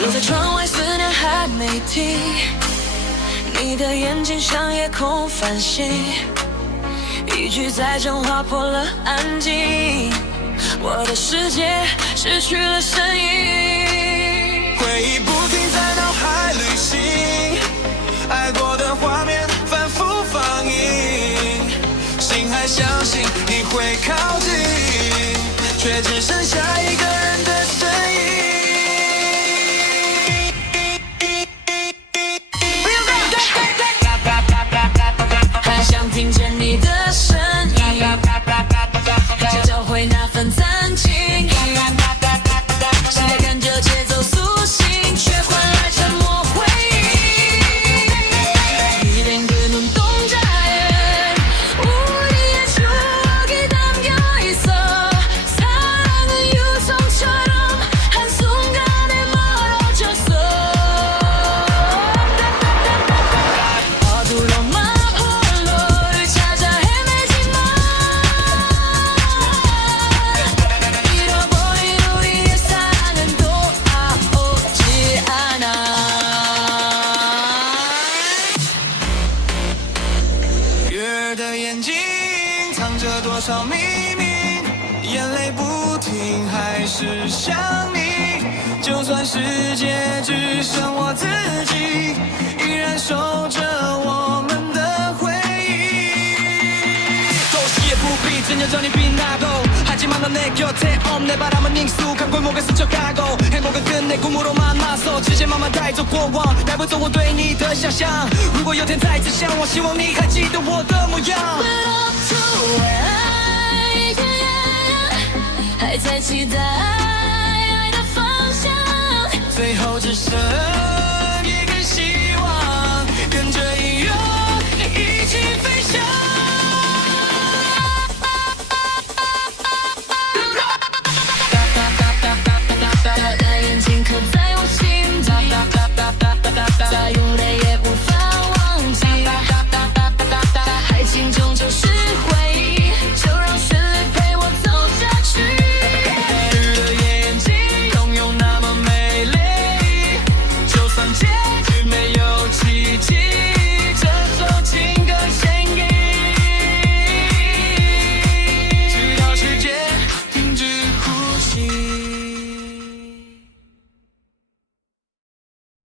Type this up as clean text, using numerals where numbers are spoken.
落在窗外，思念还没停。你的眼睛像夜空繁星，一句再见划破了安静。我的世界失去了声音，回忆不停在脑海旅行，爱过的画面反复放映，心还相信你会靠近，却只剩下一个人的身影。还想听见你的声音，想找回那份曾经。现在跟着节奏苏醒，却换来沉默回应。이젠 그 눈동자에 우리의 추억이 담겨 있어 사랑은 유성처럼 한순간에 멀어졌어 어두운 맘 홀로를 찾아 헤매지만 잃어버린 우리의 사랑은 돌아오지 않아月儿的眼睛藏着多少秘密，眼泪不停还是想你，就算世界只剩我自己，依然守着我们的回忆。 도시의 불빛은 여전히 빛나고 하지만 넌 내 곁에 없네 바람은 익숙한 골목에 스쳐가고 행복은 끝내 꿈으로 만나서直接慢慢带走过往带不走我对你的想象如果有天再次相望希望你还记得我的模样 还在期待